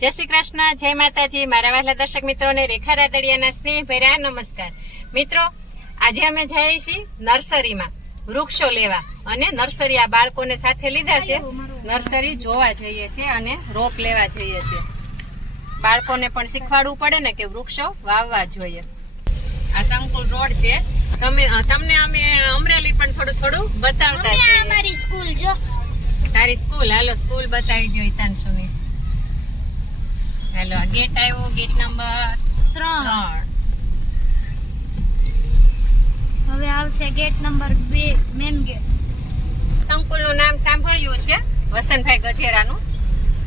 જય શ્રી કૃષ્ણ, જય માતાજી, મારા વહાલા દર્શક મિત્રોને રેખા રાદડિયાના સ્નેહ ભર્યા નમસ્કાર. મિત્રો, આજે અમે જઈએ છીએ નર્સરીમાં વૃક્ષો લેવા અને નર્સરી આ બાળકોને સાથે લીધા છે. નર્સરી જોવા જઈએ છીએ અને રોપ લેવા જઈએ છીએ. બાળકોને પણ શીખવાડવું પડે ને કે વૃક્ષો વાવવા જોઈએ. આ સંકુલ રોડ છે. તમને અમે અમરેલી પણ થોડું બતાવતા છીએ. અમારી સ્કૂલ જો. તારી સ્કૂલ, હાલો સ્કૂલ બતાવી દો હિતાંશુની. હેલો, ગેટ આવ્યો, ગેટ નંબર 3. હવે આવશે ગેટ નંબર 2, મેન ગેટ. સંકુલનું નામ સાંભળ્યું છે, વસંતભાઈ ગજેરાનું.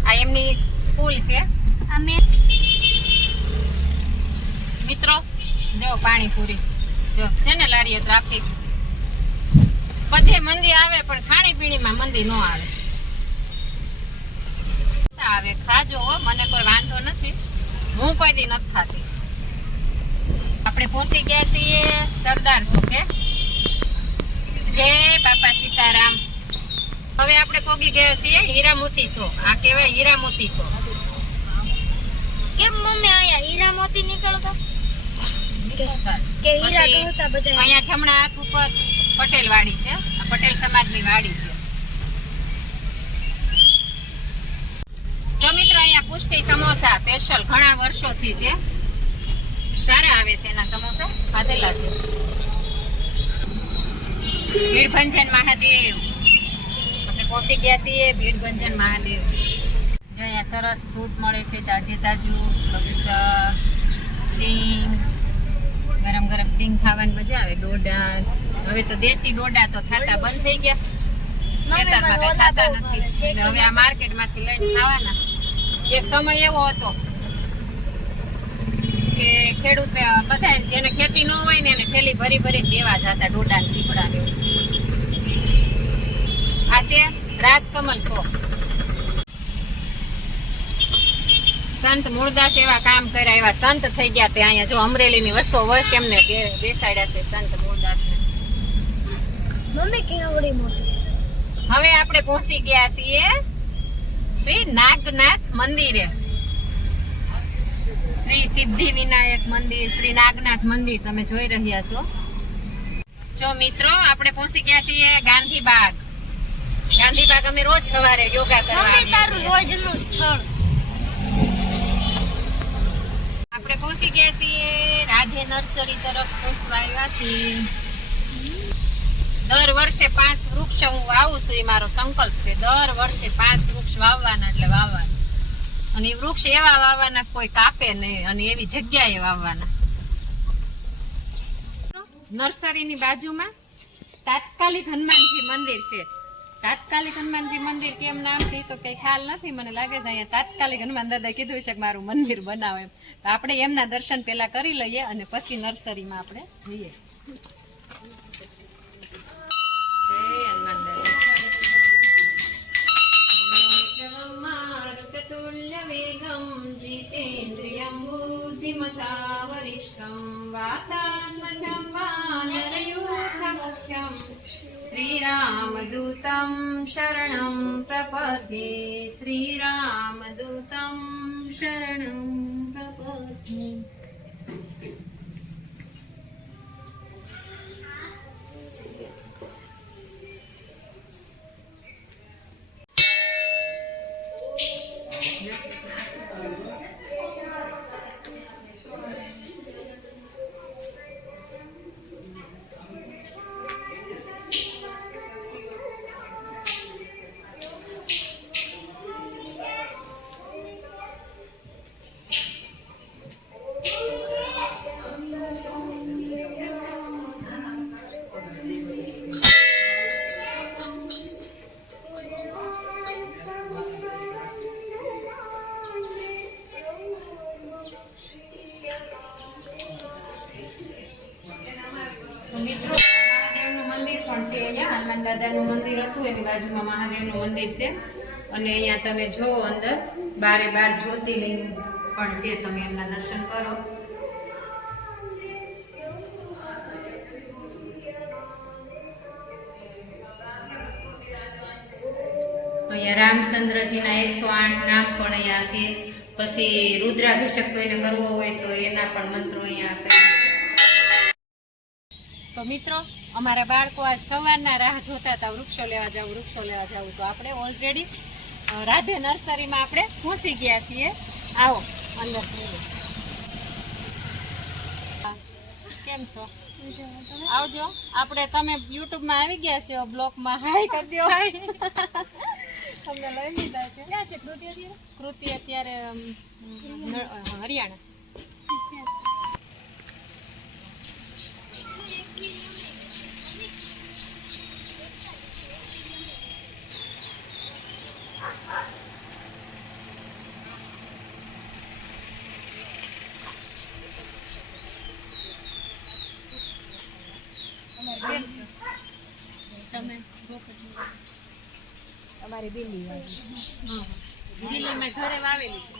આ એમની સ્કૂલ છે. આ મેન મિત્રો જો પાણીપુરી જો છે ને લારીએ ટ્રાફિક. બધે મંદી આવે પણ ખાણીપીણીમાં મંદી ન આવે. આવે ખાજો, મને કોઈ વાંધો નથી, હું કોઈ દી નથી ખાતી. આપણે પહોંચી ગયા છીએ સરદાર ચોકે. જય બાપા સીતારામ. હવે આપણે પહોંચી ગયા છીએ હીરા મોતી ચોક. આ કહેવાય હીરા મોતી ચોક. કેમ મમ્મી આયા હીરા મોતી નીકળતા કે હીરા ગહતા બધા? અહીંયા જમણા હાથ ઉપર પટેલ વાડી છે. આ પટેલ સમાજની વાડી છે. જો મિત્રો, અહીંયા પુષ્ટિ સમોસા સ્પેશિયલ ઘણા વર્ષોથી છે. સારા આવે છે એના સમોસા, ખાધેલા છે. ભીડભંજન મહાદેવ. આપણે પહોંચી ગયા છીએ ભીડભંજન મહાદેવ. જો અહીંયા સરસ ફ્રૂટ મળે છે, તાજે તાજું. સિંગ, ગરમ ગરમ સિંગ ખાવાની મજા આવે. ડોડા, હવે તો દેશી ડોડા તો ખાતા બંધ થઈ ગયા. ખેતરમાં કઈ ખાતા નથી, હવે આ માર્કેટ માંથી લઈને ખાવાના. એક સમય એવો હતો કે ખેડૂત બધા જેને ખેતી ન હોય ને એને થેલી ભરી ભરી દેવા જતા ડોડા સીપડા ને. આ છે રાજકમલ શોપ. સંત મૂળદાસ એવા કામ કર્યા, એવા સંત થઈ ગયા તે અહીંયા. જો અમરેલીની વસ્તુ વર્ષ એમને બેસાડ્યા છે સંત મૂળદાસ ને. મમ્મી કેવડી મોટી. હવે આપણે પહોંચી ગયા છીએ શ્રી નાગનાથ મંદિરે. શ્રી સિદ્ધિ વિનાયક મંદિર, શ્રી નાગનાથ મંદિર તમે જોઈ રહ્યા છો. જો મિત્રો, આપણે પહોંચી ગયા છીએ ગાંધીબાગ. ગાંધીબાગ અમે રોજ સવારે યોગા કરવા આવીએ છીએ. રોજનું સ્થળ. આપણે પહોંચી ગયા છીએ રાધે નર્સરી તરફ પહોંચવા આવ્યા છીએ. દર વર્ષે 5 વૃક્ષ હું વાવું છું, એ મારો સંકલ્પ છે. દર વર્ષે 5 વૃક્ષ વાવવાના, એટલે વાવવાના. અને એ વૃક્ષ એવા વાવવાના કોઈ કાપે નહીં, અને એવી જગ્યાએ વાવવાના. નર્સરીની બાજુમાં તાત્કાલિક હનુમાનજી મંદિર છે. તાત્કાલિક હનુમાનજી મંદિર કેમ નામ છે તો કઈ ખ્યાલ નથી. મને લાગે છે અહીંયા તાત્કાલિક હનુમાન દાદા કીધું છે કે મારું મંદિર બનાવો એમ. તો આપણે એમના દર્શન પેલા કરી લઈએ અને પછી નર્સરીમાં આપણે જઈએ. तुल्यवेगं जितेन्द्रियं बुद्धिमता वरिष्ठं वातात्मजं वानरयूथमुख्यं श्रीरामदूतं शरणं प्रपद्ये. श्रीरामदूतं शरणं प्रपद्ये. મિત્રો, મહાદેવનું મંદિર પણ છે અહીંયા. હનુમાન દાદાનું મંદિર હતું, એની બાજુમાં મહાદેવનું મંદિર છે. અને અહીંયા તમે જોવો અંદર બારે બાર જ્યોતિર્લિંગ પણ છે. તમે એમના દર્શન કરો. અહીંયા રામચંદ્રજીના 108 નામ પણ અહીંયા છે. પછી રુદ્રાભિષેક કોઈને કરવો હોય તો એના પણ મંત્રો અહીંયા આપે. તો મિત્રો અમારા બાળકો આજ સવારના રાહ જોતા હતા વૃક્ષો લેવા જાવ તો આપણે ઓલરેડી રાધે નર્સરીમાં આપણે પહોંચી ગયા છીએ. આવો અંદર. કેમ છો? આવજો. આપણે તમે યુટ્યુબમાં આવી ગયા છો, બ્લોગમાં હાય કરી દો. તમને લઈ લીધા છે. ક્યાં છે કૃતિ અત્યારે? હરિયાણા. તમારી બિલ્લી બિલ્લીમાં ઘરે વાવેલી છે.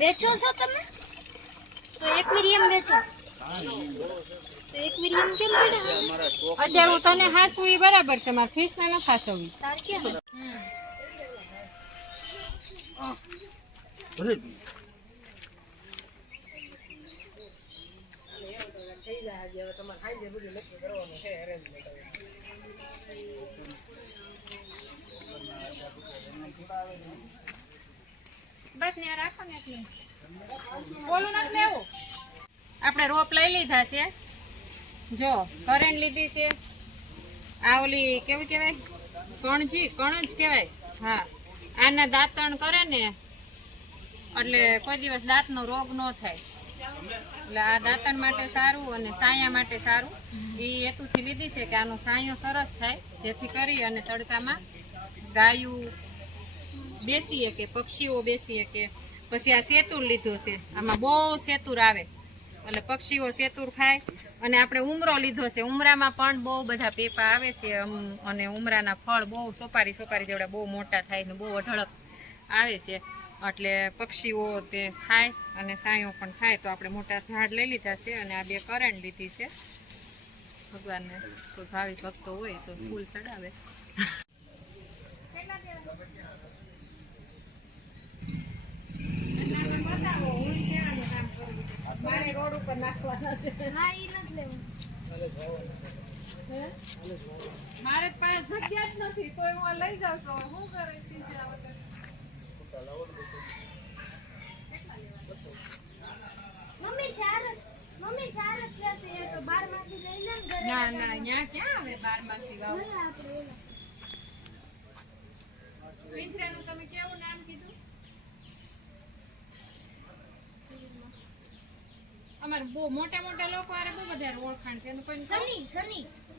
વેચો છો તમે? તો એક્વેરિયમ વેચો છો? તો એક્વેરિયમ કેમ પડ્યા? અત્યારે હું તને હાસવું એ બરાબર છે, મારે ફીસ ને ન ફાસવવી. તાર કેમ? આપણે રોપ લઈ લીધા છે. જો કરેણ લીધી છે. આ ઓલી કેવું કહેવાય? કણ જ કહેવાય. હા, આના દાંતણ કરે ને એટલે કોઈ દિવસ દાંતનો રોગ ન થાય. એટલે આ દાંતણ માટે સારું અને સાયા માટે સારું. એ હેતુથી લીધી છે કે આનો સાયો સરસ થાય, જેથી કરી અને તડકામાં ગાયું બેસી શકે, પક્ષીઓ બેસી શકે. પછી આ સેતુર લીધો છે. આમાં બહુ સેતુર આવે એટલે પક્ષીઓ સેતુર ખાય. અને આપણે ઉમરો લીધો છે. ઉમરામાં પણ બહુ બધા પેપા આવે છે અને ઉમરાના ફળ બહુ સોપારી જેવડા બહુ મોટા થાય ને બહુ અઢળક આવે છે. એટલે પક્ષીઓ તે ખાય અને સાયો પણ ખાય. તો આપણે મોટા ઝાડ લઈ લીધા છે અને આ 2 કરેણ લીધી છે. ભગવાનને કોઈ ભાવિ ભક્તો હોય તો ફૂલ ચડાવે. મારે રોડ ઉપર નાખવાના છે. હા, ઈ નથી લેવું. મારે પાસે જગ્યા જ નથી, તો હું લઈ જાઉં છું. શું કરે તીજા વગર? મમ્મી ચાર જ લેશે. એ તો 12 માસી લઈ લે ને ઘરે. ના અહીંયા ક્યાં આવે 12 માસી ગાવ? ઘરે આપણે ઓલા. પિંજરાનું તમે કેવું નામ કીધું? અમારે બહુ મોટા લોકો આરે બહુ બધા ઓળખાણ છે. એનું કોઈ સની